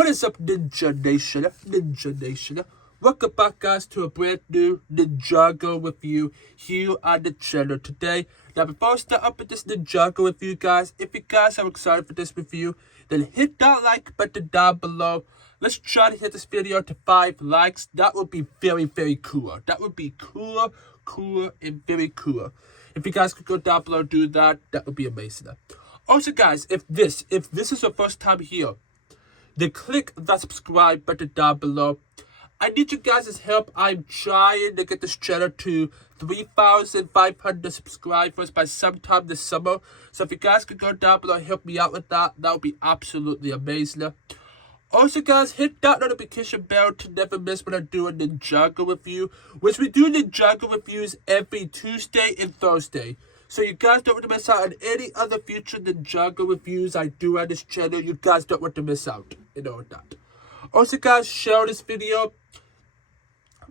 What is up, Ninja Nation? Welcome back, guys, to a brand new Ninjago Review here on the channel today. Now, before I start up with this Ninjago Review, guys, if you guys are excited for this review, then hit that like button down below. Let's try to hit this video to 5 likes. That would be very, very cool. That would be cool, and very cool. If you guys could go down below and do that, that would be amazing. Also, guys, if this is your first time here, then click that subscribe button down below. I need you guys' help. I'm trying to get this channel to 3,500 subscribers by sometime this summer. So if you guys could go down below and help me out with that, that would be absolutely amazing. Also, guys, hit that notification bell to never miss when I do a Ninjago review, which we do Ninjago reviews every Tuesday and Thursday. So you guys don't want to miss out on any other future Ninjago reviews I do on this channel. You guys don't want to miss out, that. Also, guys, share this video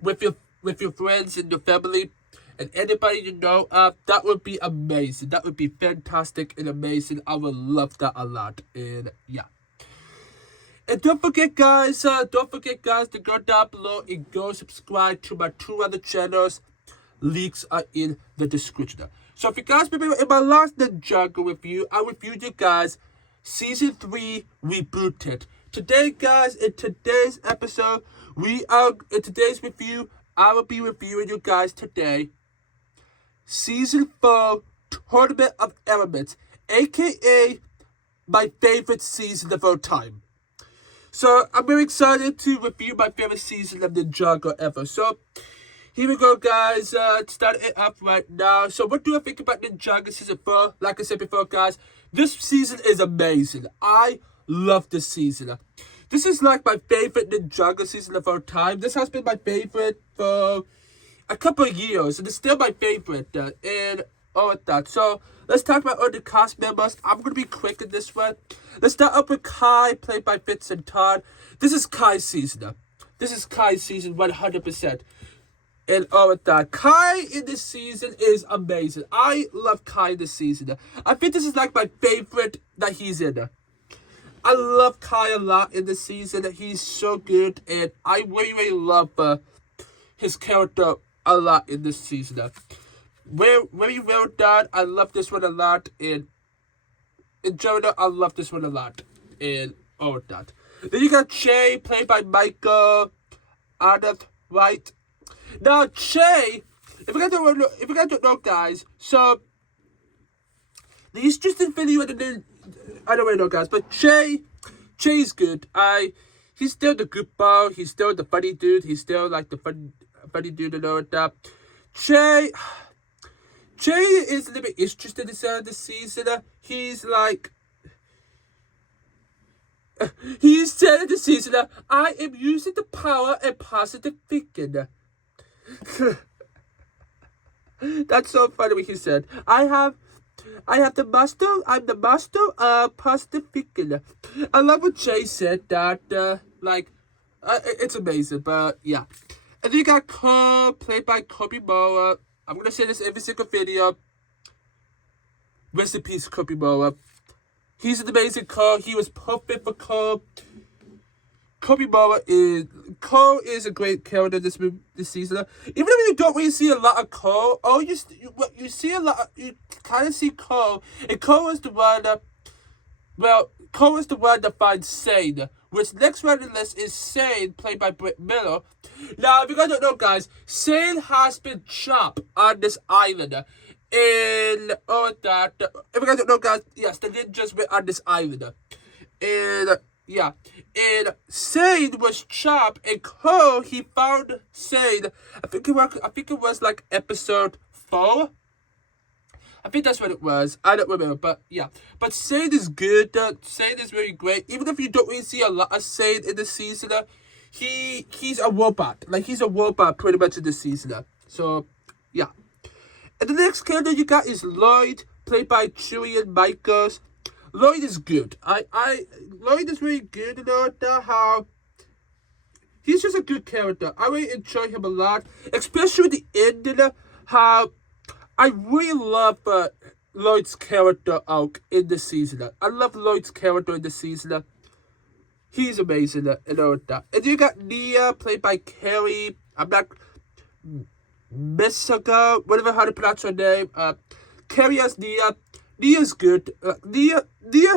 with your friends and your family and anybody you know of. That would be amazing. That would be fantastic and amazing. I would love that a lot. And yeah. And don't forget, guys, to go down below and go subscribe to my 2 other channels. Links are in the description. So if you guys remember, in my last Ninjago review, I reviewed you guys Season 3 Rebooted. Today, guys, in today's episode, in today's review, I will be reviewing you guys today Season 4 Tournament of Elements, aka my favorite season of all time. So I'm very excited to review my favorite season of Ninjago ever. So here we go, guys. Start it up right now. So what do I think about Ninjago Season 4? Like I said before, guys, this season is amazing. I love this season. This is like my favorite Ninjago season of all time. This has been my favorite for a couple of years, and it's still my favorite. And all of that. So let's talk about all the cast members. I'm going to be quick in this one. Let's start up with Kai, played by Fitz and Todd. This is Kai's season. This is Kai's season 100%. And all of that. Kai in this season is amazing. I love Kai in this season. I think this is like my favorite that he's in. I love Kai a lot in this season. He's so good. And I really, really love his character a lot in this season. Very well done. I love this one a lot. And in general, I love this one a lot. And all of that. Then you got Che, played by Michael Arnott, right? Now, Che, if you guys don't know, guys, so the interesting video, I don't really know, guys, but Che's good. He's still the goofball. He's still the funny dude. He's still like the funny dude and all that. Che is a little bit interested in this season. He's like, he said in the season, I am using the power and positive thinking. That's so funny what he said. I'm the master of positive thinking. I love what Jay said that, it's amazing, but yeah. And then you got Cole, played by Kobe Moa. I'm going to say this every single video. Rest in peace, Kobe Moa. He's an amazing Cole. He was perfect for Cole. Cole is a great character this season. Even if you don't really see a lot of Cole, you see a lot. You kind of see Cole, and Cole is the one that finds Sane. Which next one on the list is Sane, played by Britt Miller. Now, if you guys don't know, guys, Sane has been chopped on this island. And all that. If you guys don't know, guys, yes, the ninjas were on this island. And yeah, and Sane was chopped, and Cole, he found Sane. I think it was like episode 4. I think that's what it was. I don't remember, but yeah. But Sane is good. Sane is very great. Even if you don't really see a lot of Sane in this season, he's a robot. Like, he's a robot pretty much in this season. So yeah. And the next character you got is Lloyd, played by Julian Michaels. Lloyd is good. Lloyd is really good, how he's just a good character. I really enjoy him a lot, especially the end, how I really love Lloyd's character arc in this season. I love Lloyd's character in this season. He's amazing, that. And you got Nia, played by Carrie. I'm not Misaga, whatever how to pronounce her name. Carrie as Nia. Nia's good. Nia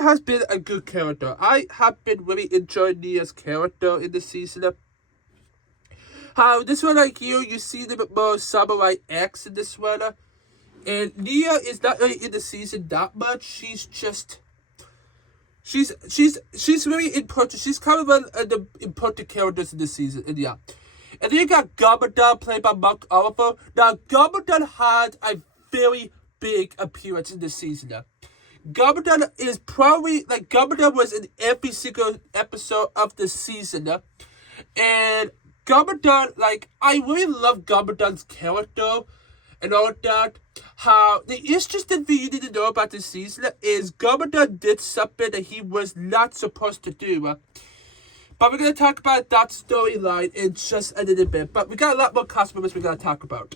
has been a good character. I have been really enjoying Nia's character in the season. How this one like you see a little bit more Samurai X in this one. And Nia is not really in the season that much. She's just She's really important. She's kind of one of the important characters in this season, and yeah. And then you got Gabardon, played by Mark Oliver. Now, Gabardon had a very big appearance in this season. Gabardon is probably, Gabardon was in every single episode of the season. And Gabardon, I really love Gabardon's character and all that. How the interesting thing you need to know about this season is Gabardon did something that he was not supposed to do. But we're going to talk about that storyline in just a little bit. But we got a lot more cast members we're going to talk about.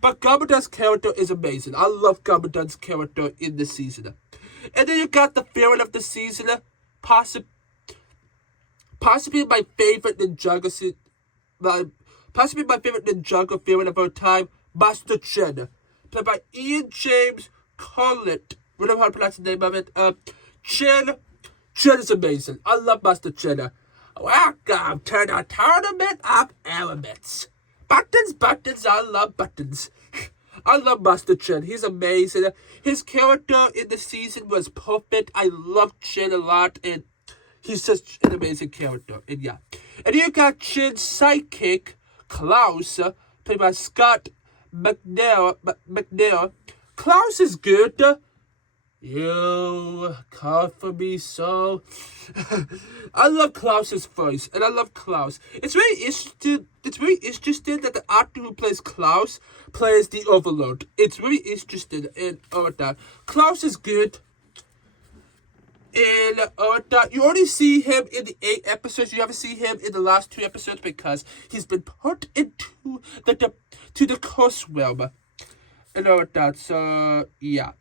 But Gabardon's character is amazing. I love Gabardon's character in this season. And then you got the villain of the season, possibly my favorite Ninjago villain of our time, Master Chen, played by Ian James Collett. We don't know how to pronounce the name of it. Chen is amazing. I love Master Chen. Welcome to the Tournament of Elements. Buttons, I love buttons. I love Master Chen. He's amazing. His character in the season was perfect. I love Chen a lot, and he's such an amazing character. And yeah. And you got Chen's sidekick, Klaus, played by Scott McNair. Klaus is good. You call for me so. I love Klaus's voice, and I love Klaus. It's very interesting that the actor who plays Klaus plays the Overlord. It's really interesting in all that. Klaus is good. In that you only see him in the 8 episodes. You haven't seen him in the last 2 episodes because he's been put into the curse realm and all that. So yeah.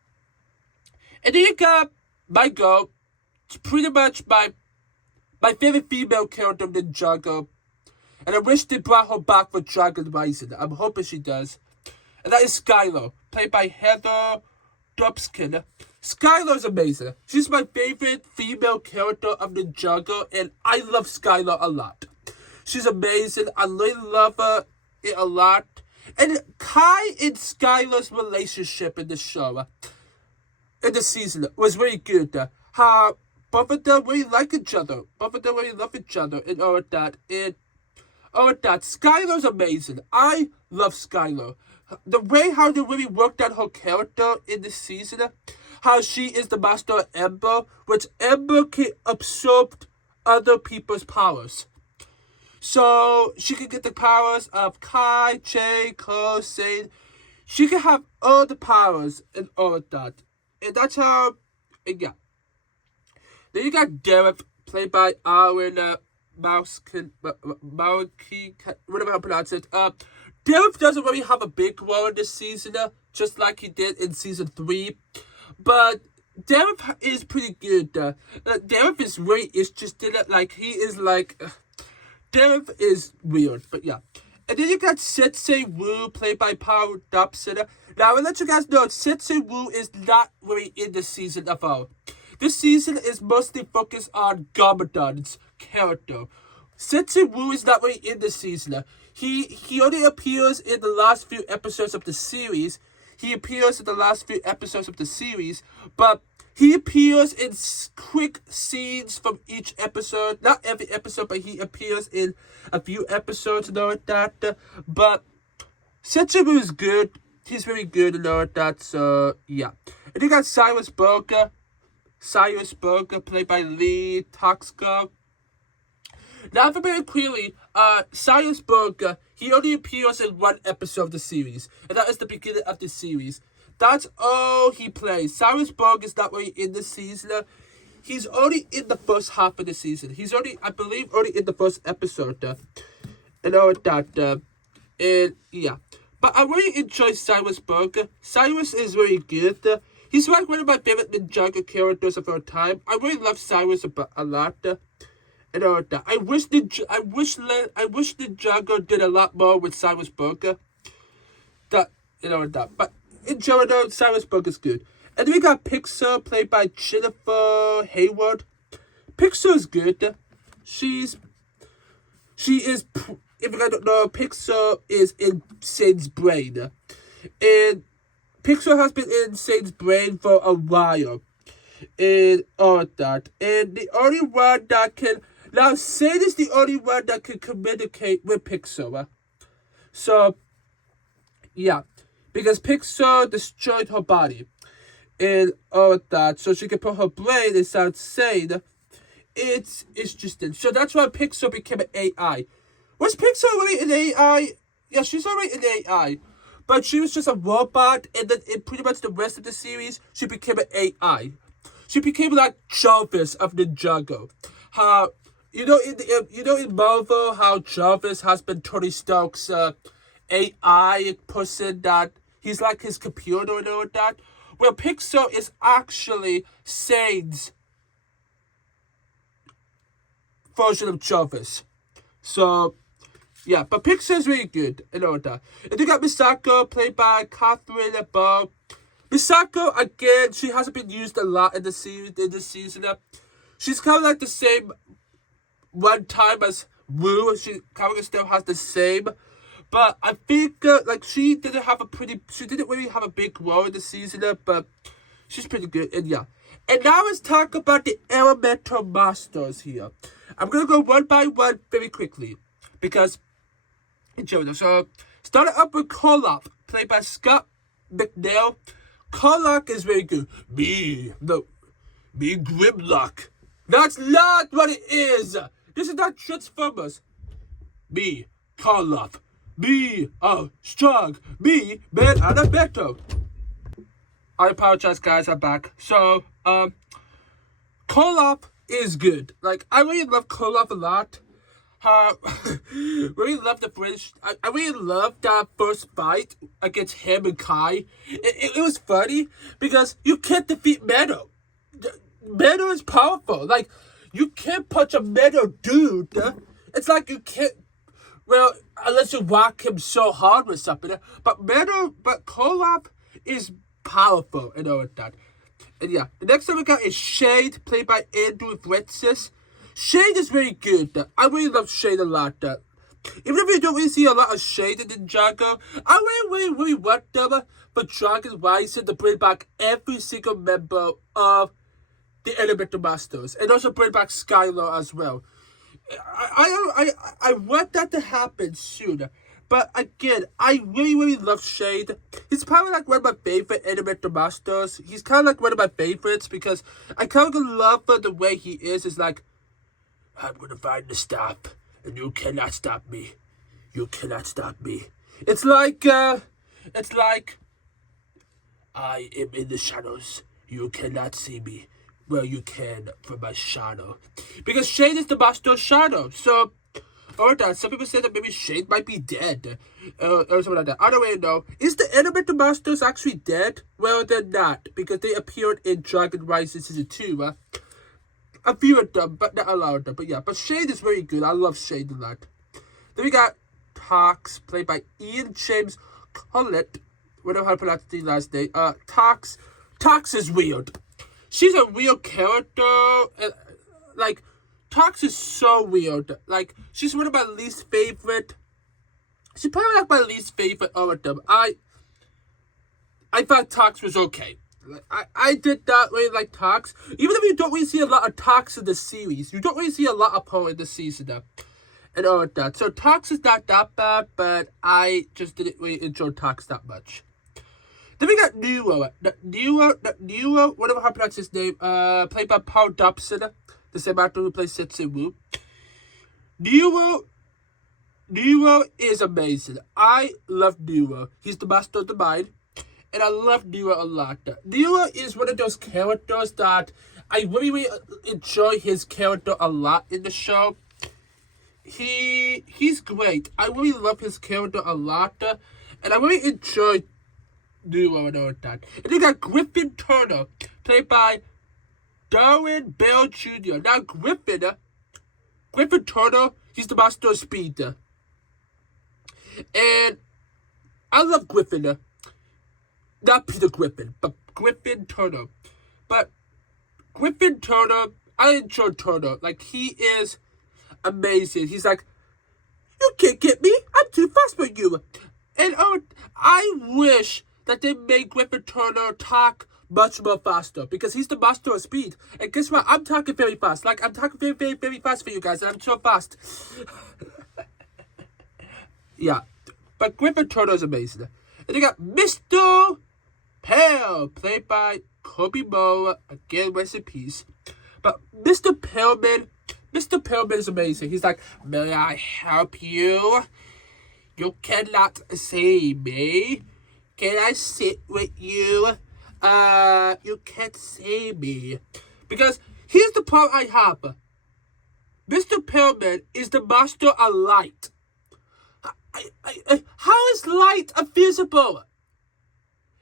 And then you got my girl. It's pretty much my favorite female character of Ninjago. And I wish they brought her back for Dragon Rising. I'm hoping she does. And that is Skylar, played by Heather Dubskin. Skylar's amazing. She's my favorite female character of Ninjago, and I love Skylar a lot. She's amazing. I really love her a lot. And Kai and Skylar's relationship in the show, in the season, was really good. How both of them really like each other. Both of them really love each other and all of that. And all of that. Skylar's amazing. I love Skylar. The way how they really worked out her character in this season, how she is the master of Ember, which Ember can absorb other people's powers. So she can get the powers of Kai, Che, Ko, Sane. She can have all the powers and all of that. And that's how, and yeah. Then you got Derek, played by Aaron Mauski, whatever I pronounce it. Derek doesn't really have a big role in this season, just like he did in season 3. But Derek is pretty good. Derek is really interested. Derek is weird, but yeah. And then you got Sensei Wu, played by Paul Dobson. Now, I'll let you guys know, Sensei Wu is not really in this season at all. This season is mostly focused on Gabardon's character. Sensei Wu is not really in this season. He only appears in the last few episodes of the series. But he appears in quick scenes from each episode. Not every episode, but he appears in a few episodes and all of that. But Sensei Wu is good. He's really good and all of that, so yeah. And you got Cyrus Burger, played by Lee Toxco. Now, for very clearly, Cyrus Burger, he only appears in 1 episode of the series, and that is the beginning of the series. That's all he plays. Cyrus Burger is not really in the season. He's only in the first half of the season. He's only, I believe, in the first episode, and all of that, and yeah. But I really enjoy Cyrus Burger. Cyrus is really good. He's like one of my favorite Ninjago characters of our time. I really love Cyrus a lot. You know that. I wish Ninjago did a lot more with Cyrus Burger. That that. But in general, Cyrus Burger is good. And then we got Pixar, played by Jennifer Hayward. Pixar is good. She is. If you don't know, Pixar is in Saint's brain, and Pixar has been in Saint's brain for a while, and all that. And the only one that can now Saint is the only one that can communicate with Pixar. So, yeah, because Pixar destroyed her body and all that, so she can put her brain inside Saint. It's interesting. So that's why Pixar became an AI. Was Pixar already an AI? Yeah, she's already an AI. But she was just a robot, and then in pretty much the rest of the series, she became an AI. She became like Jarvis of Ninjago. How in Marvel, how Jarvis has been Tony Stark's AI person, that he's like his computer and all that. Well, Pixar is actually Saint's version of Jarvis. So, yeah, but Pixar is really good, and all that. And you got Misako, played by Catherine Above. Misako, again, she hasn't been used a lot in this season. She's kind of like the same one time as Wu. She kind of still has the same. But I think, she didn't really have a big role in the season, but she's pretty good, and yeah. And now let's talk about the Elemental Masters here. I'm going to go one by one very quickly, because, so, starting up with Kolok, played by Scott McNeil. Kolok is very good. Me Grimlock. That's not what it is. This is not Transformers. Me, Kolok. Me, strong. Me, man out of battle. I apologize, guys. I'm back. So, Kolok is good. Like, I really love Kolok a lot. Really love the British. I really love that first fight against him and Kai. It was funny because you can't defeat Meadow. Meadow is powerful. Like, you can't punch a Meadow dude. It's like you can't. Well, unless you whack him so hard with something. But Kolok is powerful and all that. And yeah, the next one we got is Shade, played by Andrew Francis. Shade is very good. I really love Shade a lot. Even if you don't really see a lot of Shade in Ninjago, I really want them for Dragon Rising to bring back every single member of the Elemental Masters, and also bring back Skylar as well. I want that to happen soon. But again, I really love Shade. He's probably like one of my favorite Elemental Masters. He's kind of like one of my favorites because I kind of love the way he is. It's like, I'm going to find the staff, and you cannot stop me. You cannot stop me. It's like, I am in the shadows. You cannot see me. Well, you can from my shadow. Because Shade is the master of shadow. So, or that. Some people say that maybe Shade might be dead. Or something like that. I don't really know. Is the Elemental Masters actually dead? Well, they're not. Because they appeared in Dragon Rising Season 2. A few of them, but not a lot of them. But yeah, but Shade is very good. I love Shade a lot. Then we got Tox, played by Ian James Collett. I don't know how to pronounce the last name. Tox. Tox is weird. She's a real character. Tox is so weird. Like, she's one of my least favorite. She's probably like my least favorite of them. I thought Tox was okay. I did not really like Tox. Even if you don't really see a lot of Tox in the series, you don't really see a lot of her in the season and all of that. So Tox is not that bad, but I just didn't really enjoy Tox that much. Then we got Nero. Nero, whatever how to pronounce his name, played by Paul Dobson, the same actor who plays Setsumu. Nero is amazing. I love Nero. He's the master of the mind. And I love Nero a lot. Nero is one of those characters that I really enjoy his character a lot in the show. He's great. I really love his character a lot. And I really enjoy Nero and all that. And you got Griffin Turner, played by Darren Bell Jr. Now, Griffin Griffin Turtle, he's the master of speed. And I love Griffin. Not Peter Griffin, but Griffin Turtle. But Griffin Turtle, I enjoy Turtle. Like, he is amazing. He's like, you can't get me. I'm too fast for you. And I wish that they made Griffin Turtle talk much more faster, because he's the master of speed. And guess what? I'm talking very fast. Like, I'm talking very, very, very fast for you guys, and I'm so fast. Yeah. But Griffin Turtle is amazing. And you got Mr. Pale, played by Kobe Moe. Again, rest in peace. But Mr. Paleman is amazing. He's like, may I help you? You cannot save me. Can I sit with you? You can't save me. Because here's the problem I have. Mr. Paleman is the master of light. How is light invisible?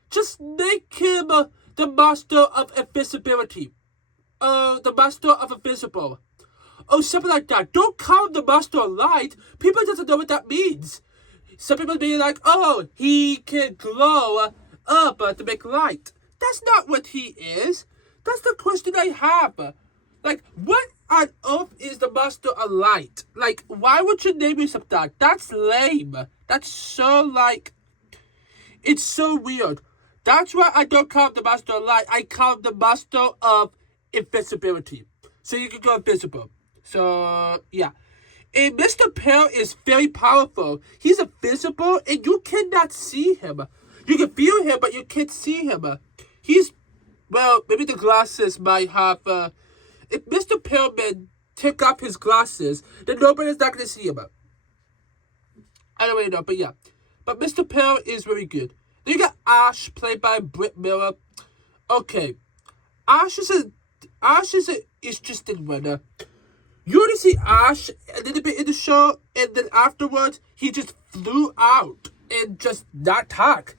Just make him the master of invisibility. The master of invisible. Oh, something like that. Don't call him the master of light. People doesn't know what that means. Some people be like, oh, he can glow up to make light. That's not what he is. That's the question I have. Like, what on earth is the master of light? Like, why would you name yourself that? That's lame. That's so, like, it's so weird. That's why I don't call him the master of light. I call him the master of invisibility. So you can go invisible. So, yeah. And Mr. Pale is very powerful. He's invisible, and you cannot see him. You can feel him, but you can't see him. He's, well, maybe the glasses might have, if Mr. Paleman take off his glasses, then nobody's not going to see him. I don't really know, but yeah. But Mr. Pale is very good. Then you got Ash, played by Britt Miller. Okay. Ash is an interesting winner. You only see Ash a little bit in the show, and then afterwards, he just flew out and just not talk.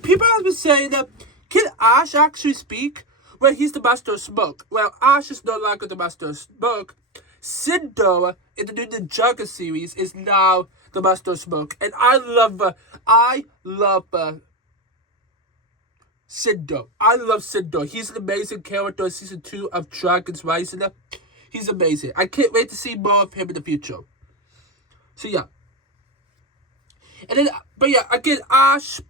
People have been saying that, can Ash actually speak? Well, he's the master of smoke. Well, Ash is no longer the master of smoke. Cinder, in the new Ninjago series, is now the master of smoke. And I love Cinder. I love Cinder. He's an amazing character in Season 2 of Dragon's Rising. He's amazing. I can't wait to see more of him in the future. So, yeah. And then, but yeah, again, Ash.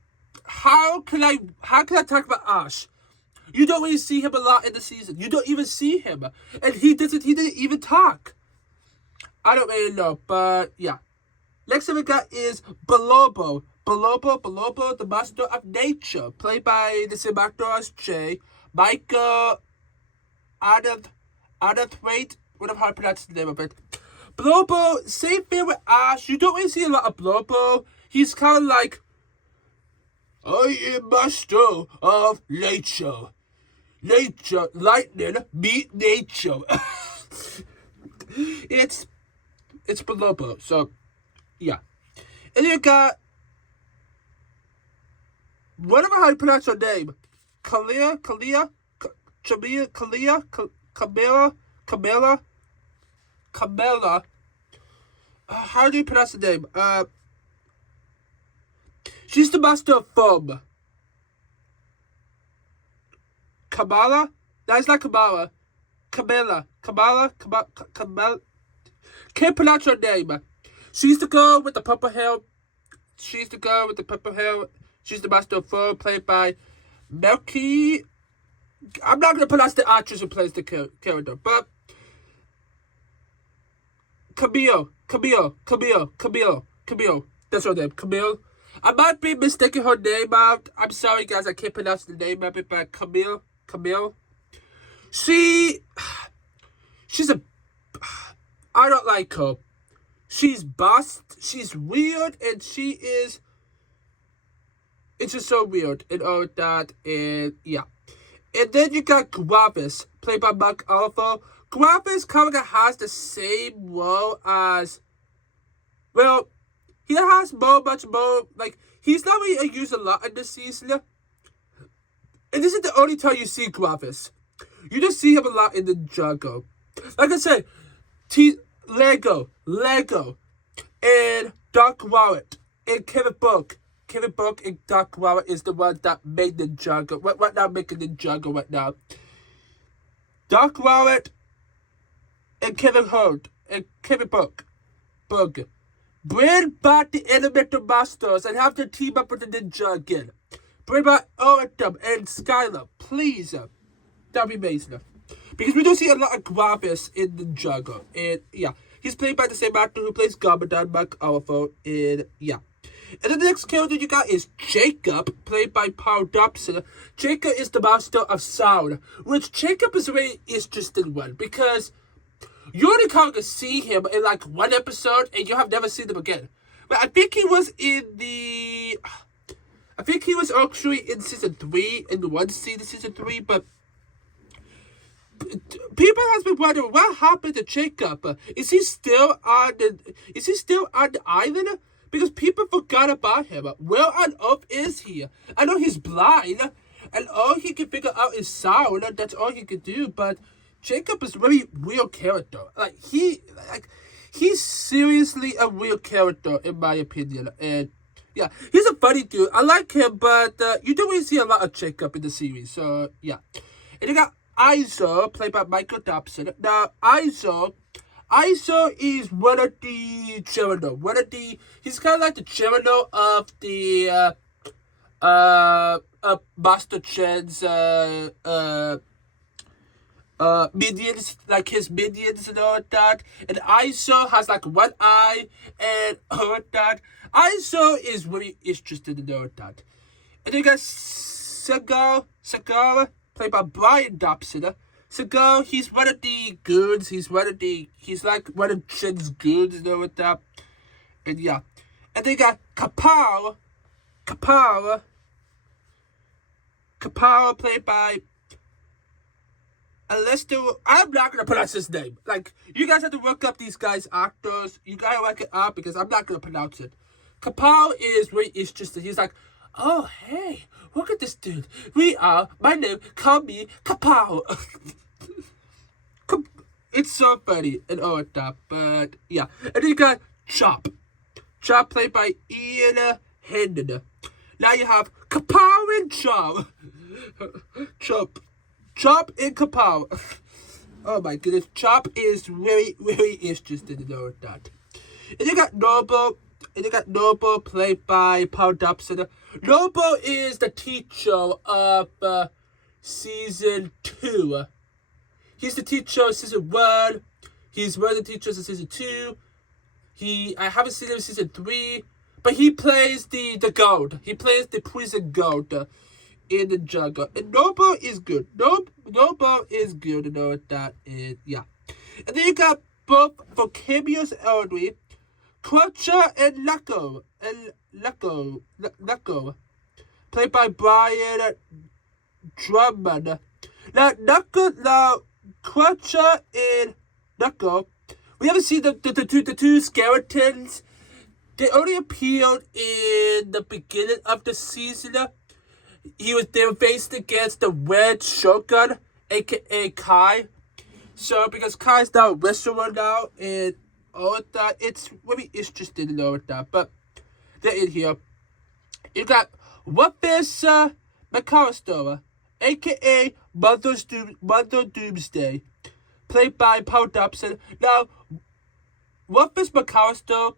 How can I talk about Ash? You don't really see him a lot in the season. You don't even see him. And he didn't even talk. I don't really know, but yeah. Next thing we got is Bolobo. Bolobo, the master of nature, played by the same actor as Jay, Michael Adamthwaite, whatever how to pronounce the name of it. Bolobo, same thing with Ash. You don't really see a lot of Bolobo. He's kind of like, I am master of nature. Nature, lightning, meet nature. It's Bolobo, so, yeah. And you got, whatever how you pronounce her name, Camilla. How do you pronounce the name? She's the master of foam. Kamala? That's not Kamala. Camilla. Can't pronounce her name. She's the girl with the purple hair. She's the master of foam, played by Melky. I'm not going to pronounce the actress who plays the character, but Camille. That's her name, Camille. I might be mistaking her name out. I'm sorry, guys, I can't pronounce the name of it, but Camille. She's I don't like her. She's bust, she's weird, and she is, it's just so weird, and all that, and yeah. And then you got Gravis, played by Mark Alpha. Gravis kind of has the same role as, well, he has much more, like, he's not really used a lot in this season. And this is the only time you see Gravis. You just see him a lot in the Ninjago. Like I said, Lego, and Doc Wallet, and Kevin Book. Kevin Book and Doc Wallet is the one that made Ninjago. What now making Ninjago right now? Doc Wallet and Kevin Hurd and Kevin Book. Bring back the Elemental Masters and have them team up with the Ninja again. Bring back Oritum and Skylar, please. That'd be amazing. Because we don't see a lot of Gravis in Ninjago. And yeah, he's played by the same actor who plays Garmadon, Mark Alpha. And yeah. And the next character you got is Jacob, played by Paul Dobson. Jacob is the master of sound, which Jacob is a very interesting one because you only kind of see him in like one episode and you have never seen him again. But I think he was actually in season 3, in one scene of season 3, but people has been wondering what happened to Jacob. Is he still on the island? Because people forgot about him. Where on earth is he? I know he's blind, and all he can figure out is sound. That's all he can do. But Jacob is a very real character. He's seriously a real character in my opinion. And yeah, he's a funny dude. I like him, but you don't really see a lot of Jacob in the series. So yeah, and you got Izo, played by Michael Dobson. Now Izo is one of the Geronimo. He's kind of like the Geronimo of the Master Chen's minions, like his minions and all that. And Izo has like one eye and all that. Izo is really interested in all that. And then you got Sagara, played by Brian Dobson. Sagara, he's one of the goons. He's like one of Chen's goons and all that. And yeah. And then you got Kapow, played by Alistair. I'm not gonna pronounce his name. Like, you guys have to look up these guys' actors. You gotta look it up because I'm not gonna pronounce it. Kapow is really interesting. He's like, oh hey, look at this dude. My name, call me Kapow. It's so funny and all that, but yeah. And then you got Chop, played by Ian Hendon. Now you have Kapow and Chop. Chop and Kapow. Oh my goodness, Chop is very, very interesting in all that. And you got Noble, played by Paul Dobson. Noble is the teacher of season 2. He's the teacher of season 1. He's one of the teachers of season 2. I haven't seen him in season 3, but he plays the gold. He plays the prison gold in the jungle. And Noble is good. Noble is good and all that. And yeah. And then you got both for cameos only, Crutcher and Lucko, played by Brian Drummond. Now, Crutcher and Lucko, we haven't seen the two skeletons. They only appeared in the beginning of the season. They were faced against the Red Shogun, aka Kai. So because Kai's now a wrestler now, and all of that, it's really interesting to know that. But they're in here. You got Wufus McAllister, aka Mother Doomsday, played by Paul Dobson. Now, Wufus McAllister,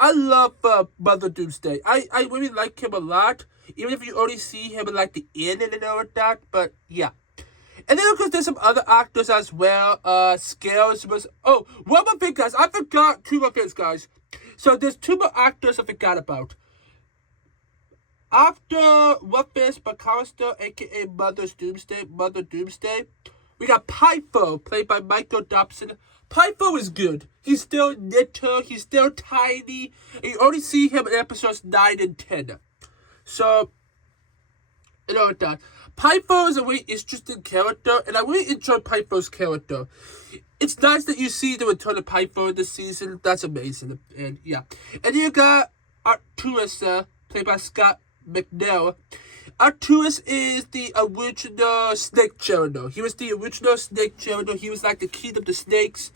I love Mother Doomsday. I really like him a lot, even if you only see him in like the end and all of that. But yeah. And then, of course, there's some other actors as well. Scales was... Oh, one more thing, guys. I forgot 2 more things, guys. So, there's 2 more actors I forgot about. After Wufus McAllister, a.k.a. Mother Doomsday, we got Pytho, played by Michael Dobson. Pytho is good. He's still little. He's still tiny. And you only see him in episodes 9 and 10. So, you know that. Pytho is a really interesting character, and I really enjoy Pytho's character. It's nice that you see the return of Pytho this season. That's amazing. And yeah. And you got Arturus, played by Scott McNeil. Arturus is the original Snake Geronimo. He was the original Snake Geronimo. He was like the king of the snakes.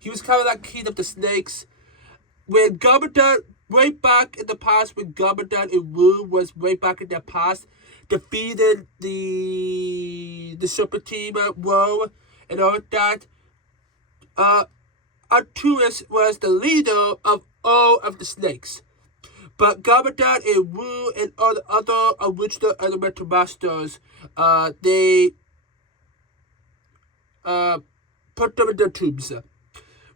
He was kind of like king of the snakes. When Gabardon, way back in the past, when Gabardon and Wu was way back in the past, defeated the Super Team Woe and all that, Arturus was the leader of all of the snakes. But Gabardon and Wu and all the other original elemental masters, they put them in their tombs.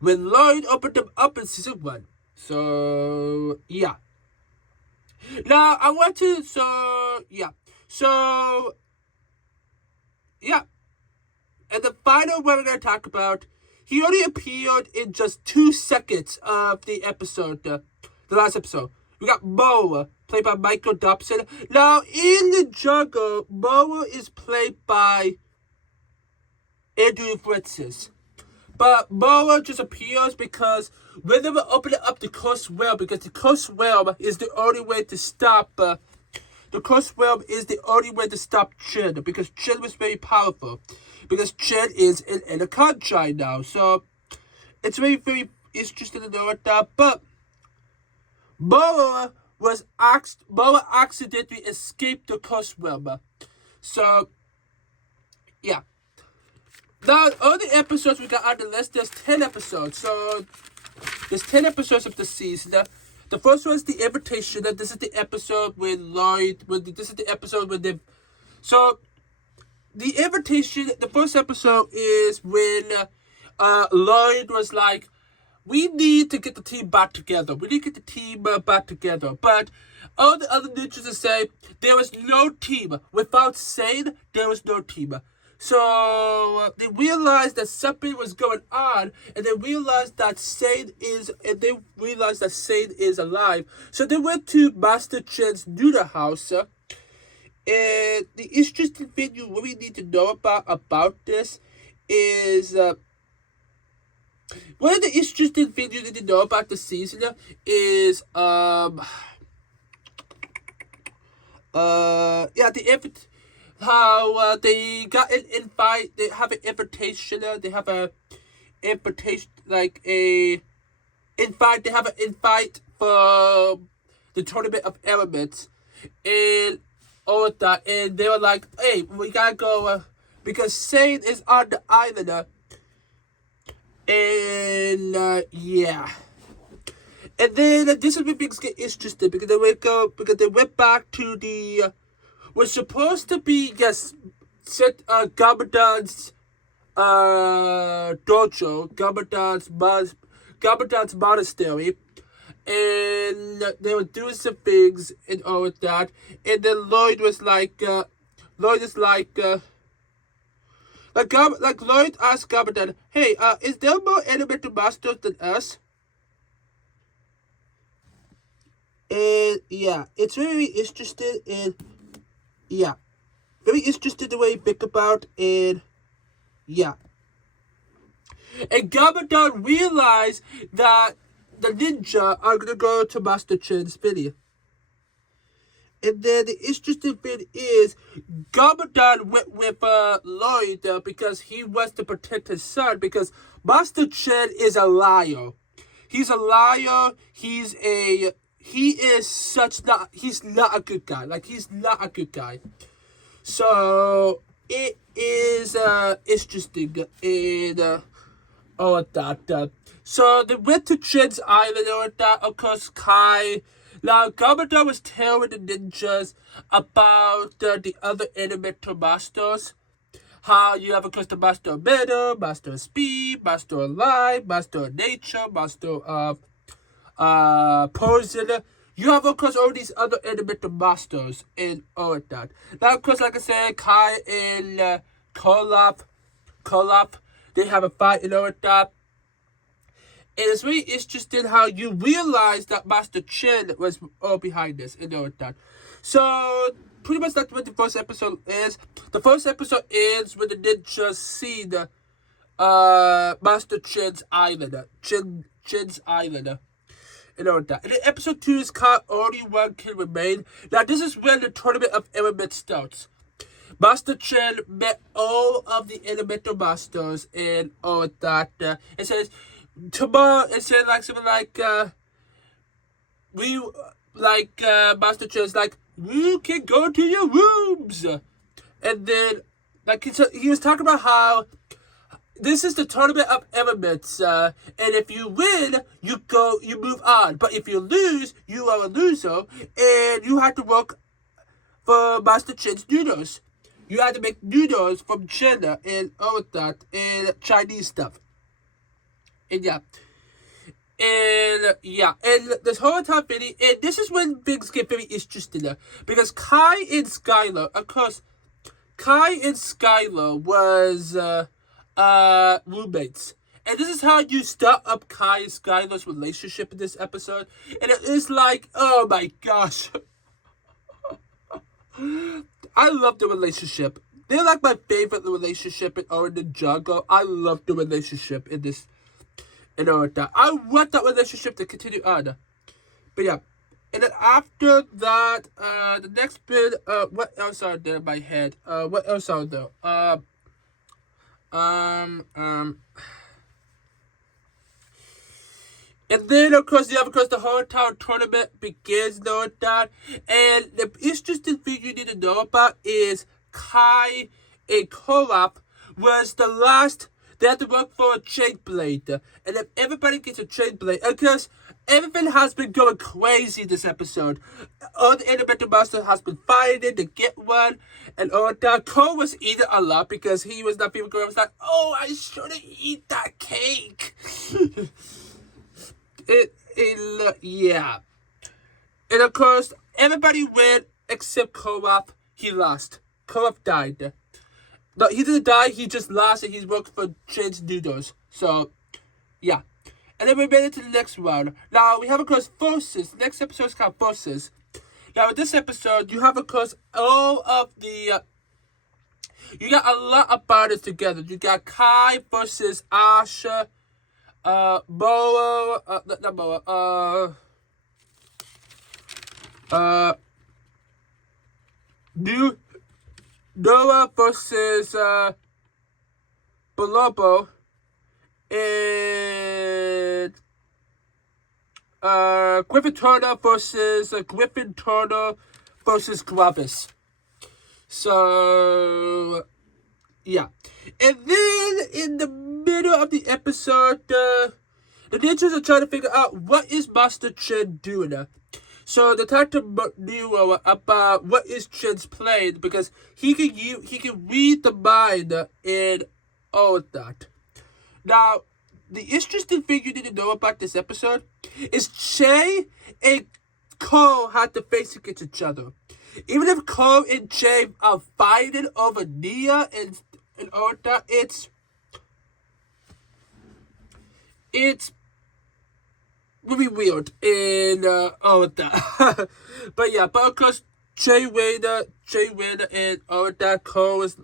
When Lloyd opened them up in season 1. So, yeah. Now, I want to, And the final one we're going to talk about, he only appeared in just 2 seconds of the episode, the last episode. We got Moa, played by Michael Dobson. Now, in the jungle, Moa is played by Andrew Francis. But Moa just appears because when they were opening up the Coast Realm, because the Coast Realm is the only way to stop, Chin, because Chin was very powerful. Because Chin is in a contract now, so it's very, very interesting to know that. But Moa accidentally escaped the Coast Realm. So, yeah. Now, all the episodes we got on the list, there's 10 episodes. So, there's 10 episodes of the season. The first one is The Invitation. This is the episode with Lloyd. So, The Invitation, the first episode is when Lloyd was like, we need to get the team back together. But all the other ninjas say there was no team. Without Sane, there was no team. So they realized that something was going on, and they realized that Sane is alive. So they went to Master Chen's noodle house. And the interesting thing you really need to know about this is one of the interesting things you need to know about the season is how they got an invite. They have an invitation. They have an invitation for the Tournament of Elements and all of that. And they were like, hey, we gotta go because Sane is on the island. And then this is where things get interesting because they went back to the was supposed to be Gabardon's dojo, Gabardon's monastery, and they were doing some things and all of that. And then Lloyd asked Gabardon, hey, is there more elemental masters than us? And yeah, it's very interesting and yeah, very interesting the way you think about and yeah. And Gabardon realized that the ninja are gonna go to Master Chen's video. And then the interesting thing is, Gabardon went with Lloyd because he wants to protect his son. Because Master Chen is a liar. He's a liar. He's not a good guy. He's not a good guy. So it is interesting and all of that. So they went to Chen's island and all of that. Of course, Kai. Now, Gabardon was telling the ninjas about the other elemental masters. How you have, of course, the Master of Matter, Master of Speed, Master of Life, Master of Nature, Master of Poison. You have, of course, all these other elemental masters and all of that. Now, of course, like I said, Kai and Koloff, they have a fight and all of that. And it's really interesting how you realize that Master Chen was all behind this and all of that. So, pretty much that's what the first episode is. The first episode ends when the ninjas see the Master Chen's island. Chen's island. And all of that. And then episode 2 is called Only One Can Remain. Now, this is when the Tournament of Elements starts. Master Chen met all of the elemental masters and all of that. It says, tomorrow it said like something like Master Chen's like, you can go to your rooms, and then like he was talking about how this is the tournament of elements, and if you win, you move on. But if you lose, you are a loser, and you have to work for Master Chen's noodles. You have to make noodles from China and all of that, and Chinese stuff. And and this whole entire video, and this is when things get very interesting, because Kai and Skylar, of course, Kai and Skylar was roommates. And this is how you start up Kai and Skylar's relationship in this episode. And it is like, oh my gosh. I love the relationship. They're like my favorite relationship in Ninjago. I love the relationship in this. And all that. I want that relationship to continue on. But yeah. And then after that, the next bit, what else are there in my head? What else are there? And then, of course, the whole town tournament begins and all that. And the interesting thing you need to know about is Kai and Korap was the last. They had to work for a chain blade. And if everybody gets a chain blade, because everything has been going crazy this episode. All the elemental monsters has been fighting to get one. And all that. Cole was eating a lot because he was not feeling good. I was like, oh, I shouldn't eat that cake. Yeah. And of course, everybody win except Korap. He lost. Korap died. No, he didn't die, he just lost and he's working for Chen's Noodles. So, yeah. And then we made it to the next round. Now, we have, of course, forces. Next episode is called forces. Now, in this episode, you have, of course, all of the... you got a lot of fighters together. You got Kai versus Asha, Boa, not Boa, Noah versus Bolobo, and Griffin Turner versus Griffin Turner versus Gravis. So, yeah. And then in the middle of the episode, the ninjas are trying to figure out what is Master Chen doing. So they talk to Nero about what is Chen's plan because he can read the mind and all of that. Now, the interesting thing you need to know about this episode is Che and Cole had to face against each other. Even if Cole and Che are fighting over Nia and all that, it's really weird and all of that. But yeah, but of course Jay Rayner and all of that, Cole is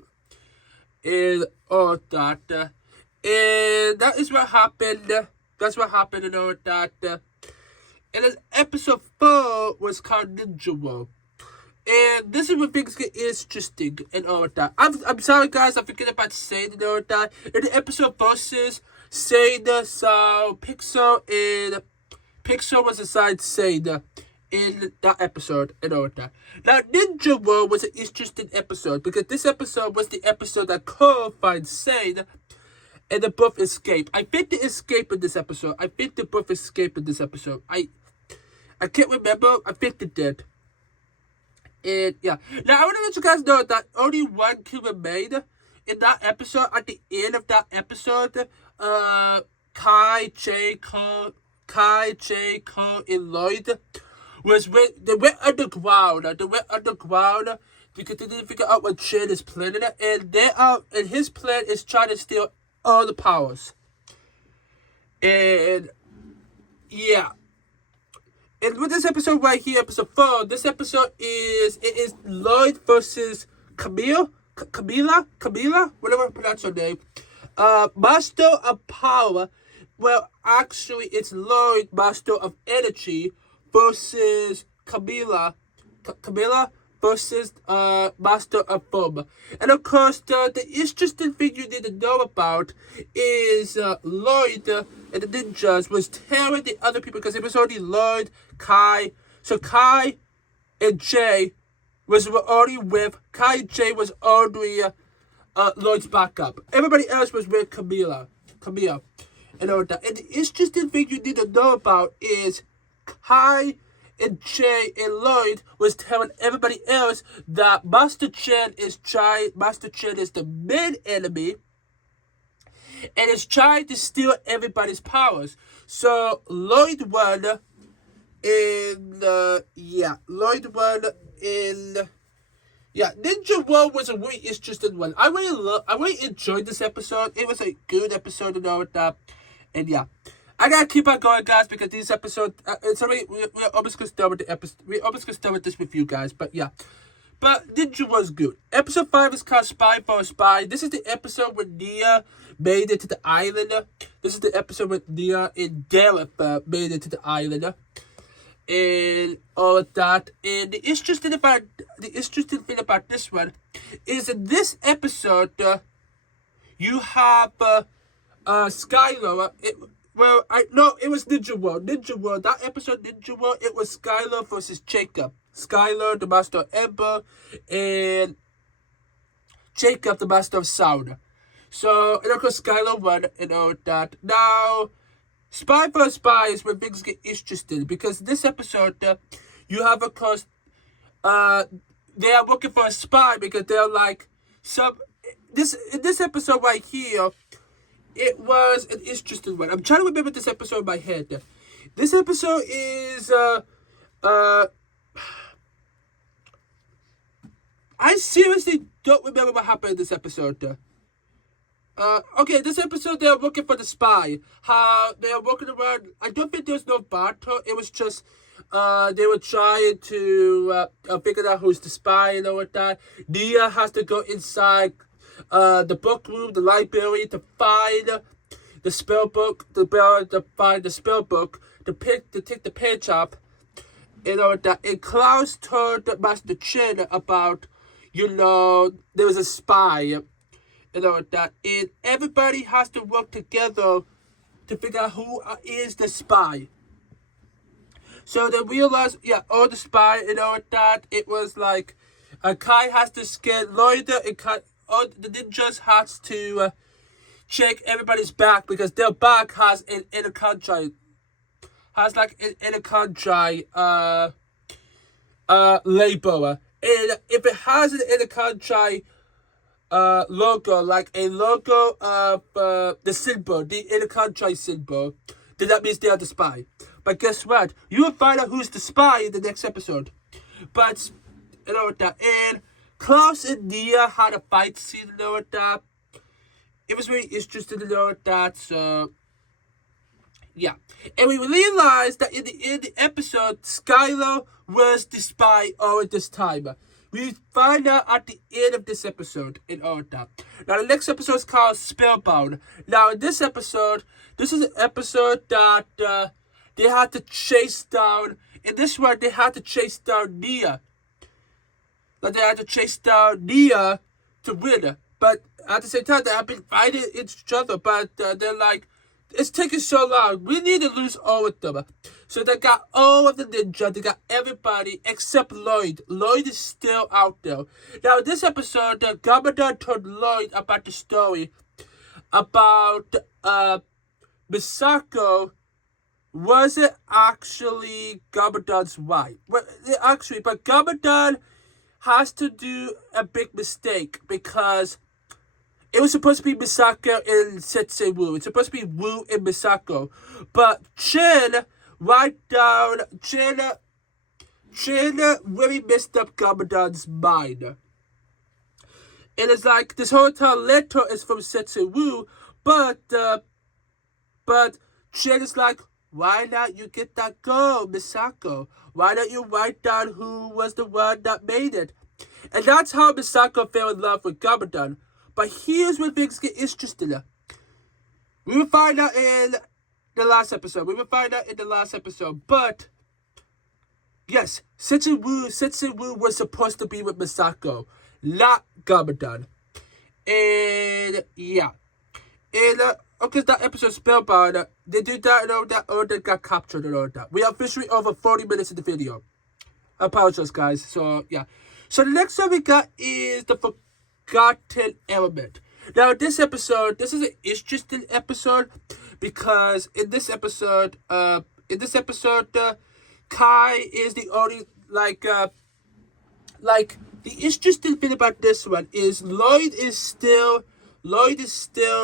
and all of that. And that is what happened. That's what happened and all of that. And then episode 4 was called Ninjago. And this is where things get interesting and all of that. I'm sorry guys, I forget about saying and all of that. In the episode versus Sada, so Pixar was assigned Sada in that episode and all of that. Now, Ninjago was an interesting episode because this episode was the episode that Cole finds Sada and the both escape. I think they escape in this episode. I think they both escape in this episode. I can't remember. I think they did. And yeah. Now, I want to let you guys know that only one kill remained in that episode. At the end of that episode, Kai, J, Cole, and Lloyd they went underground. Because they didn't figure out what Chen is planning, and his plan is trying to steal all the powers. And yeah. And with this episode right here, episode 4, this episode is Lloyd versus Camila, whatever I pronounce her name. Master of Power. Well, actually, it's Lloyd, Master of Energy, versus Camila, versus Master of Form. And of course, the interesting thing you need to know about is Lloyd and the ninjas was telling the other people, because it was only Lloyd, Kai. So Kai and Jay was already with, Kai and Jay was already Lloyd's backup. Everybody else was with Camille. And all that. And the interesting thing you need to know about is Kai and Jay and Lloyd was telling everybody else that Master Chen is the main enemy and is trying to steal everybody's powers. So Lloyd won Ninja World was a really interesting one. I really enjoyed this episode. It was a good episode and all that. And yeah, I gotta keep on going, guys, because these episodes, we're almost gonna start with the episode. We're almost gonna start with this with you guys, but yeah. But Ninja was good. Episode 5 is called Spy for a Spy. This is the episode when Nia made it to the island. This is the episode when Nia and Gareth made it to the island. And all of that. And the interesting thing about this one is in this episode, you have Skylar. It was Ninja World. That episode, Ninja World, it was Skylar versus Jacob. Skylar, the Master of Ember, and Jacob, the Master of Sound. So, and of course, Skylar won and all that. Now, Spy for a Spy is where things get interesting, because this episode, you have, of course, they are looking for a spy because they're like, this episode right here, it was an interesting one. I'm trying to remember this episode in my head. This episode is, I seriously don't remember what happened in this episode. Okay, this episode they're looking for the spy. How they are walking around. I don't think there was no battle. It was just, they were trying to figure out who's the spy and all of that. Nia has to go inside the book room, the library, to find the spell book, to find the spell book, to take the page up, and all of that. And Klaus told Master Chen about, there was a spy, and all of that. And everybody has to work together to figure out who is the spy. So they realized, all the spy and all of that. It was like, Kai has to scan Lloyd, and all the ninjas has to check everybody's back, because their back has an intercontract. Has like an intercontract label. And if it has an intercontract logo, like a logo of the symbol, the intercontract symbol, then that means they are the spy. But guess what? You will find out who's the spy in the next episode. But, you know what that, and Klaus and Nia had a fight scene, you know what that. It was really interesting to know that, so yeah. And we realized that in the episode, Skylar was the spy all this time. We find out at the end of this episode and all that. Now, the next episode is called Spellbound. Now, in this episode, this is an episode that they had to chase down. In this one, they had to chase down Nia. Like, they had to chase down Nia to win. But at the same time, they have been fighting each other. But they're like, it's taking so long. We need to lose all of them. So they got all of the ninja. They got everybody except Lloyd. Lloyd is still out there. Now, in this episode, Gamadon told Lloyd about the story about Misako wasn't actually Gamadon's wife. Well, actually, but Gamadon has to do a big mistake, because it was supposed to be Misako and Sensei Wu. It's supposed to be Wu and Misako. But Chen really messed up Gamadon's mind. And it's like, this whole entire letter is from Sensei Wu, but Chen is like, why not you get that girl, Misako? Why don't you write down who was the one that made it? And that's how Misako fell in love with Gamadon. But here's where things get interesting. We will find out in the last episode. But Yes, Setsuwu was supposed to be with Misako, not Gabadan. And yeah. And okay, that episode Spellbound, they did that and all that, or they got captured and all that. We are officially over 40 minutes in the video. I apologize, guys. So yeah. So the next one we got is the Forgotten Element. Now this is an interesting episode because in this episode, Kai is the only the interesting thing about this one is Lloyd is still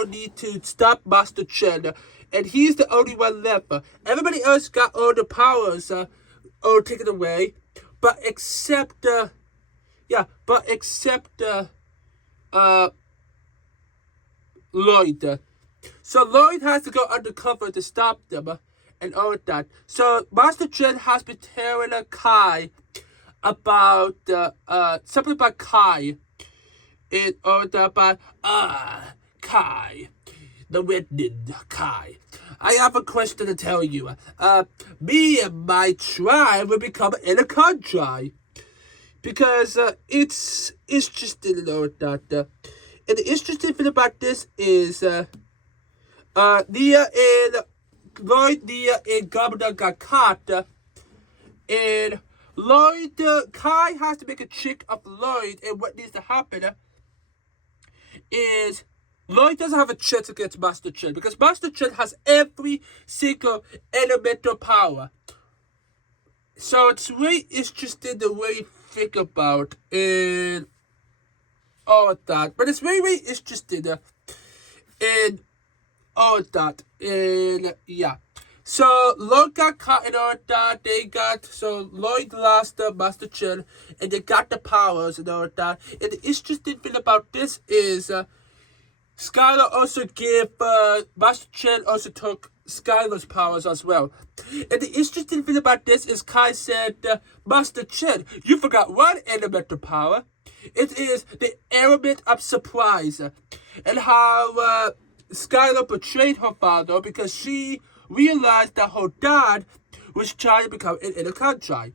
need to stop Master Chen, and he's the only one left. Everybody else got all the powers all taken away, but except Lloyd. So Lloyd has to go undercover to stop them and all that. So Master Chen has been telling Kai about something about Kai. It all about Kai, the witness Kai. I have a question to tell you. Me and my tribe will become an Anaconda tribe because it's interesting to know that. And the interesting thing about this is Nia and Gabada got caught, and Lloyd, Kai has to make a trick of Lloyd, and what needs to happen is Lloyd doesn't have a chance against Master Chen because Master Chen has every single elemental power. So it's really interesting the way you think about and all of that. But it's very interesting and all of that. And yeah. So Lloyd got caught in all that. So Lloyd lost Master Chen and they got the powers and all that. And the interesting thing about this is Skylar also gave Master Chen also took Skylar's powers as well. And the interesting thing about this is Kai said, Master Chen, you forgot one elemental power. It is the element of surprise. And how Skylar betrayed her father because she realized that her dad was trying to become an Anaconda.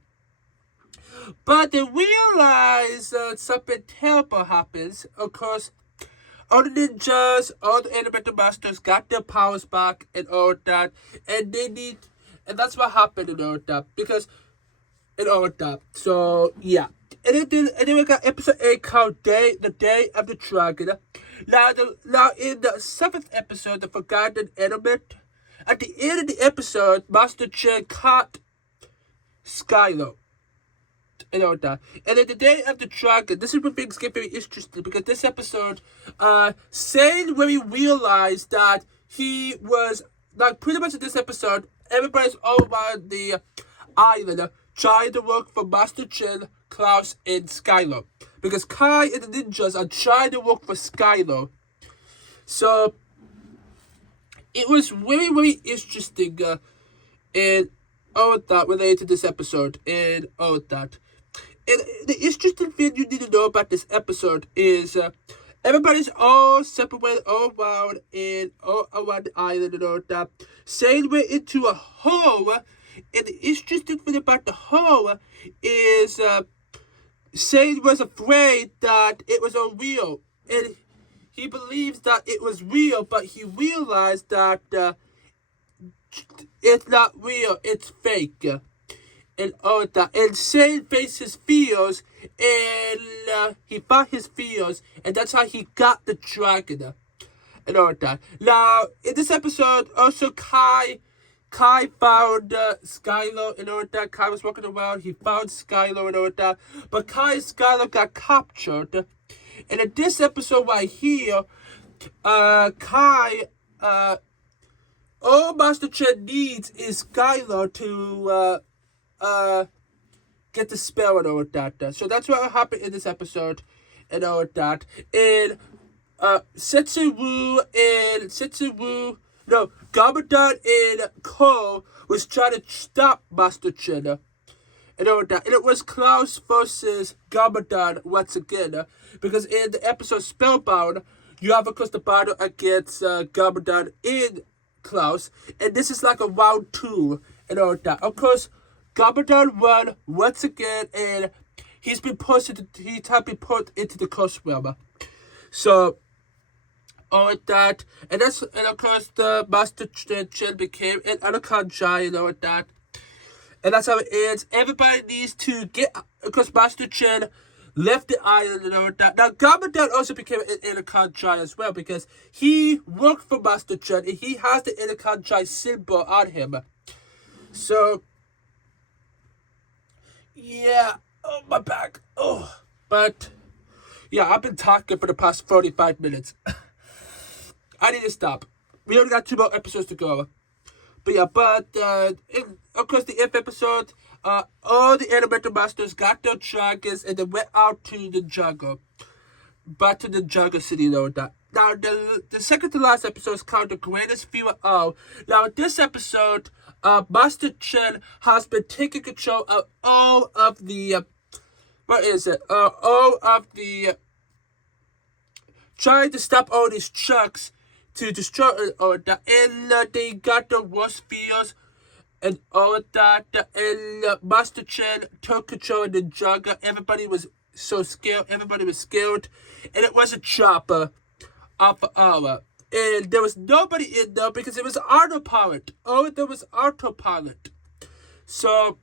But they realize something terrible happens. Of course, all the ninjas, all the elemental masters got their powers back and all that. And that's what happened and all that. Because, and all that. So, yeah. And then we got episode 8 called The Day of the Dragon. Now in the 7th episode, The Forgotten Element, at the end of the episode, Master Chen caught Skylar. And all that. And then The Day of the Dragon, this is where things get very interesting because this episode, Sane when he realized that he was, like pretty much in this episode, everybody's all around the island trying to work for Master Chen, Klaus, and Skylar. Because Kai and the ninjas are trying to work for Skylar. So, it was very interesting and all that related to this episode and all that. And the interesting thing you need to know about this episode is everybody's all separated all around and all around the island and all that. Sane went into a hole, and the interesting thing about the hole is Sane was afraid that it was unreal. And he believes that it was real, but he realized that it's not real, it's fake. And all that. And Sane faced his fears, and he fought his fears, and that's how he got the dragon. And all that. Now, in this episode, also Kai found Skylar and all that. Kai was walking around, he found Skylar and all that. But Kai and Skylar got captured. And in this episode right here, Kai, all Master Chen needs is Skylar to get the spell and all that. So that's what happened in this episode and all that. And Gabadan and Ko was trying to stop Master Chen and all that. And it was Klaus versus Gabadan once again. Because in the episode Spellbound, you have, of course, the battle against Gabadan and Klaus. And this is like a round 2 and all that. Of course, Gabardon won once again, and he's been put into the curse realm. So, all that, and of course the Master Chin became an Anaconda giant, all that. And that's how it ends. Everybody needs to get, because Master Chin left the island and all that. Now, Gabardon also became an Anaconda giant as well, because he worked for Master Chin, and he has the Anaconda giant symbol on him. So, yeah. Oh, my back. Oh. But, yeah, I've been talking for the past 45 minutes. I need to stop. We only got 2 more episodes to go. But yeah, of course, the 8th episode, all the elemental masters got their dragons and they went out to the jungle. Back to the jungle city, though. Now, the second to last episode is called The Greatest Fear of All. Now, in this episode, Master Chin has been taking control of all of the, trying to stop all these trucks to destroy all of that, and they got the worst fears and all of that, and Master Chin took control of the jungle. Everybody was so scared, and it was a chopper off of hour, and there was nobody in there because it was autopilot. There was autopilot. So,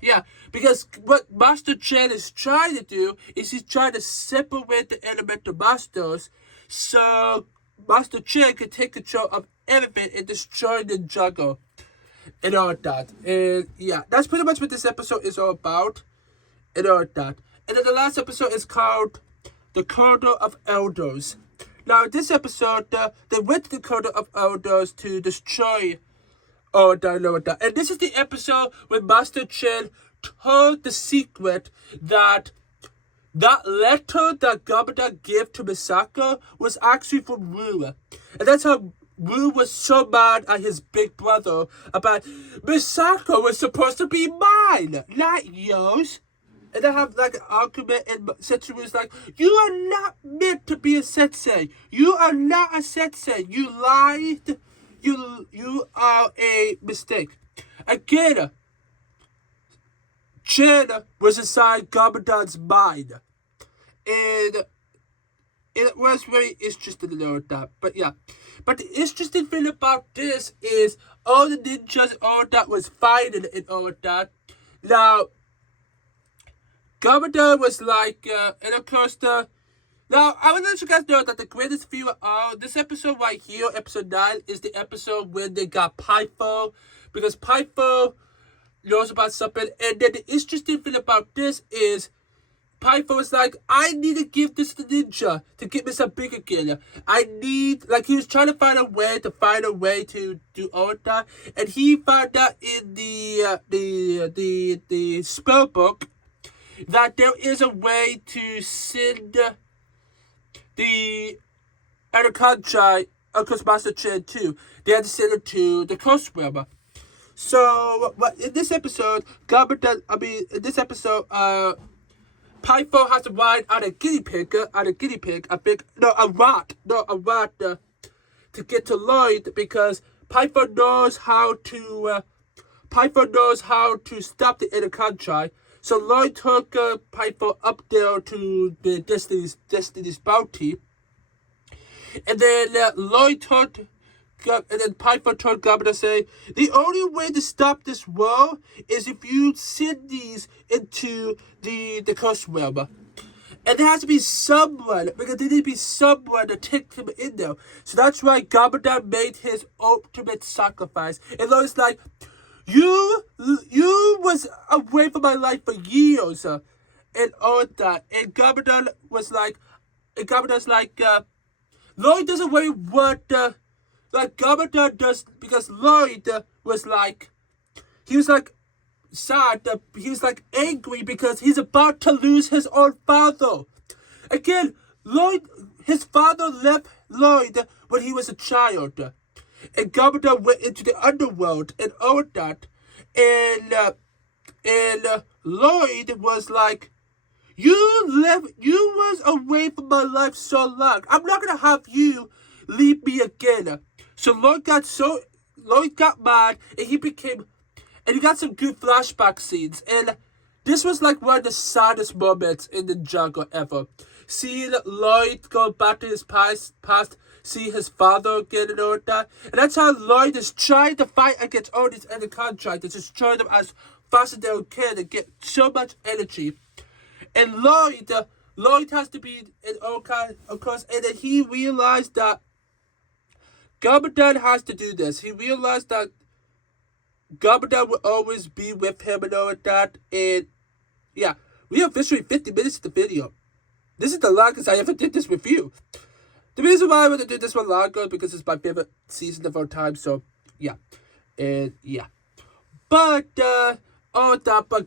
yeah, because what Master Chin is trying to do is he's trying to separate the elemental masters, so Master Chin can take control of everything and destroy the jungle and all that. And yeah, that's pretty much what this episode is all about and all that. And then the last episode is called The Corridor of Elders. Now, in this episode, they went to the Corridor of Elders to destroy all that. And this is the episode when Master Chin told the secret that letter that Gabardon gave to Misako was actually from Wu. And that's how Wu was so mad at his big brother about Misako was supposed to be mine, not yours. And they have like an argument, and Sensei was like, you are not meant to be a sensei. You are not a sensei. You lied. You are a mistake. Again, Chin was inside Gabardon's mind. And it was very interesting to know that. But yeah. But the interesting thing about this is all the ninjas, all that was fighting and all that. Now, Gabardon was like, and of course now, I want to let you guys know that the greatest fear of all, this episode right here, episode 9, is the episode when they got Python. Because Python knows about something. And then the interesting thing about this is Python was like, I need to give this to Ninja to get me some big again. I need, like, he was trying to find a way to do all of that. And he found out in the spell book that there is a way to send the Anaconda, of course, Master Chin too. They had to send it to the Coast Realm. So, in this episode, Python has to ride on a guinea pig, a rat, to get to Lloyd, because Python knows how to stop the Anaconda. So Lloyd took Python up there to the Destiny's Bounty, and then Python told Gabardon to say, the only way to stop this war is if you send these into the Coast Realm. And there has to be someone, because there needs to be someone to take him in there. So that's why Gabardon made his ultimate sacrifice. And Lloyd's like, You was away from my life for years, and all that. And Gabardon was like, Lloyd doesn't worry what, like Gabardon does, because Lloyd was like, he was like sad, he was like angry because he's about to lose his own father. Again, his father left Lloyd when he was a child. And Gabardon went into the underworld and all that. And Lloyd was like, you was away from my life so long. I'm not going to have you leave me again. So Lloyd got mad, and he became And you got some good flashback scenes. And this was like one of the saddest moments in Ninjago ever. Seeing Lloyd go back to his past, see his father again and all that. And that's how Lloyd is trying to fight against all these other contractors. Just trying them as fast as they can and get so much energy. And Lloyd has to be in all kinds, of course. And then he realized that Gabardine has to do this. He realized that Gabardine will always be with him and all of that. And yeah, we have officially 50 minutes of the video. This is the longest I ever did this review. The reason why I want to do this one longer is because it's my favorite season of all time. So yeah, and yeah, but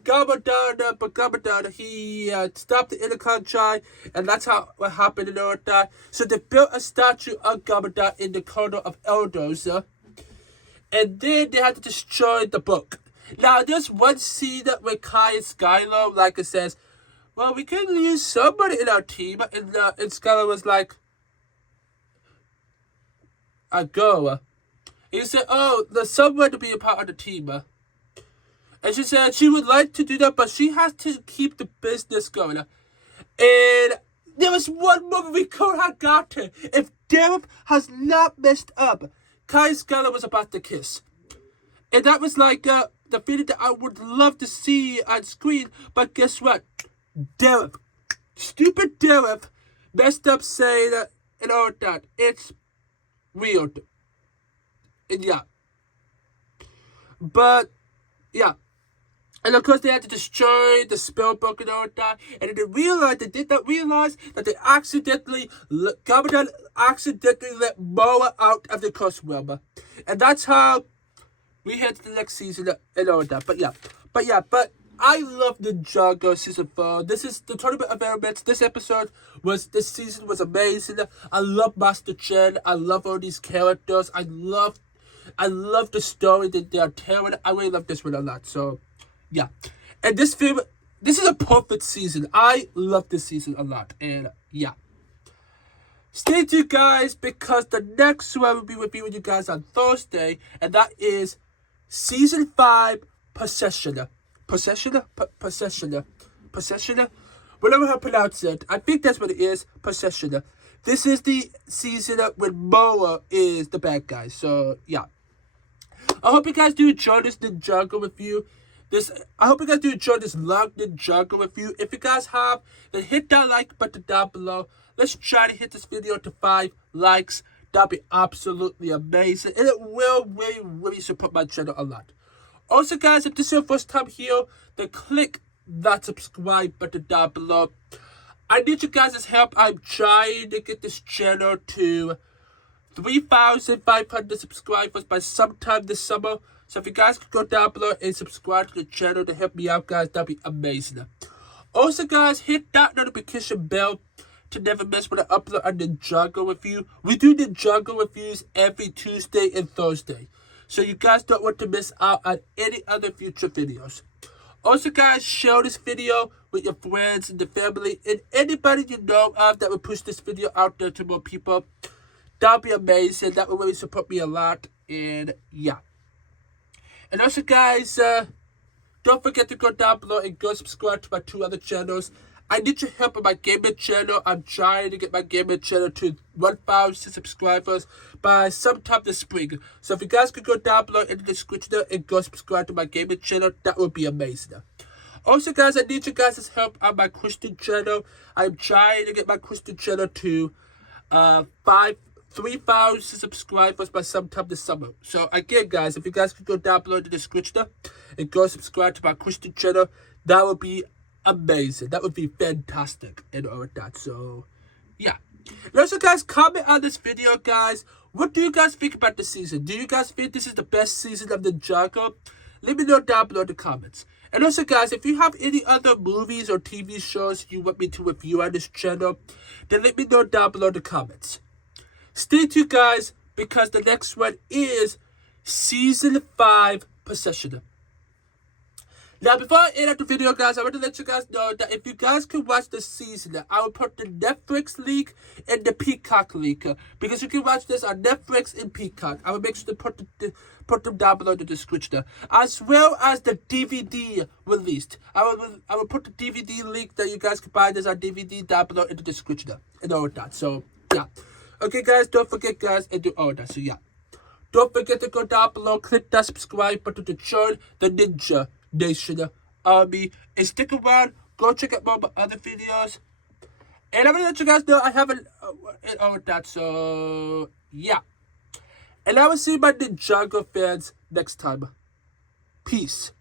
Gabardine, he stopped the intercom try, and that's how what happened and all that. So they built a statue of Gabardine in the corner of Elders, and then they had to destroy the book. Now, there's one scene where Kai and Skylar, like it says, well, we can use somebody in our team, and Skylar was like, I go. He said, oh, there's someone to be a part of the team. And she said she would like to do that, but she has to keep the business going. And there was one moment we could have gotten. If Derek has not messed up, Kai and Skylar was about to kiss. And that was like the feeling that I would love to see on screen. But guess what? Derek, stupid Derek, messed up saying and all that. It's weird. And yeah. But, yeah. And of course they had to destroy the spell book and all that. And they did not realize that they Gabardine accidentally let Moa out of the curse realm. And that's how we head to the next season and all that. But I love Ninjago Season 4. This is the Tournament of Elements. This season was amazing. I love Master Chen. I love all these characters. I love the story that they are telling. I really love this one a lot. So, yeah. And this is a perfect season. I love this season a lot. And, yeah. Stay tuned, guys, because the next one will be reviewing you guys on Thursday. And that is Season 5, Possession. Possession? Whatever I pronounce it. I think that's what it is. Possession. This is the season when Moa is the bad guy. So, yeah. I hope you guys do enjoy this Ninjago review. I hope you guys do enjoy this long Ninjago review. If you guys have, then hit that like button down below. Let's try to hit this video to 5 likes. That'd be absolutely amazing. And it will really, really support my channel a lot. Also, guys, if this is your first time here, then click that subscribe button down below. I need you guys' help. I'm trying to get this channel to 3,500 subscribers by sometime this summer. So if you guys could go down below and subscribe to the channel to help me out, guys, that'd be amazing. Also, guys, hit that notification bell to never miss when I upload a Ninjago review. We do Ninjago reviews every Tuesday and Thursday. So you guys don't want to miss out on any other future videos. Also, guys, share this video with your friends and the family and anybody you know of that will push this video out there to more people. That'd be amazing. That would really support me a lot. And yeah. And also, guys, don't forget to go down below and go subscribe to my 2 other channels. I need your help on my gaming channel. I'm trying to get my gaming channel to 1,000 subscribers by sometime this spring. So if you guys could go down below in the description and go subscribe to my gaming channel, that would be amazing. Also, guys, I need you guys' help on my Christian channel. I'm trying to get my Christian channel to 3,000 subscribers by sometime this summer. So again, guys, if you guys could go down below in the description and go subscribe to my Christian channel, that would be amazing. That would be fantastic and all of that. So, yeah. And also, guys, comment on this video, guys. What do you guys think about this season? Do you guys think this is the best season of Ninjago? Let me know down below in the comments. And also, guys, if you have any other movies or TV shows you want me to review on this channel, then let me know down below in the comments. Stay tuned, guys, because the next one is Season 5, Possession. Now, before I end up the video, guys, I want to let you guys know that if you guys can watch the season, I will put the Netflix link and the Peacock link. Because you can watch this on Netflix and Peacock. I will make sure to put them down below in the description. As well as the DVD released. I will put the DVD link that you guys can buy this on DVD down below in the description. And all that. So, yeah. Okay, guys, don't forget, guys, and do all that. So, yeah. Don't forget to go down below, click that subscribe button to join the Ninja Nation Army. And stick around, go check out more of my other videos. And I'm going to let you guys know I haven't, and all that, so, yeah. And I will see my Ninjago fans next time. Peace.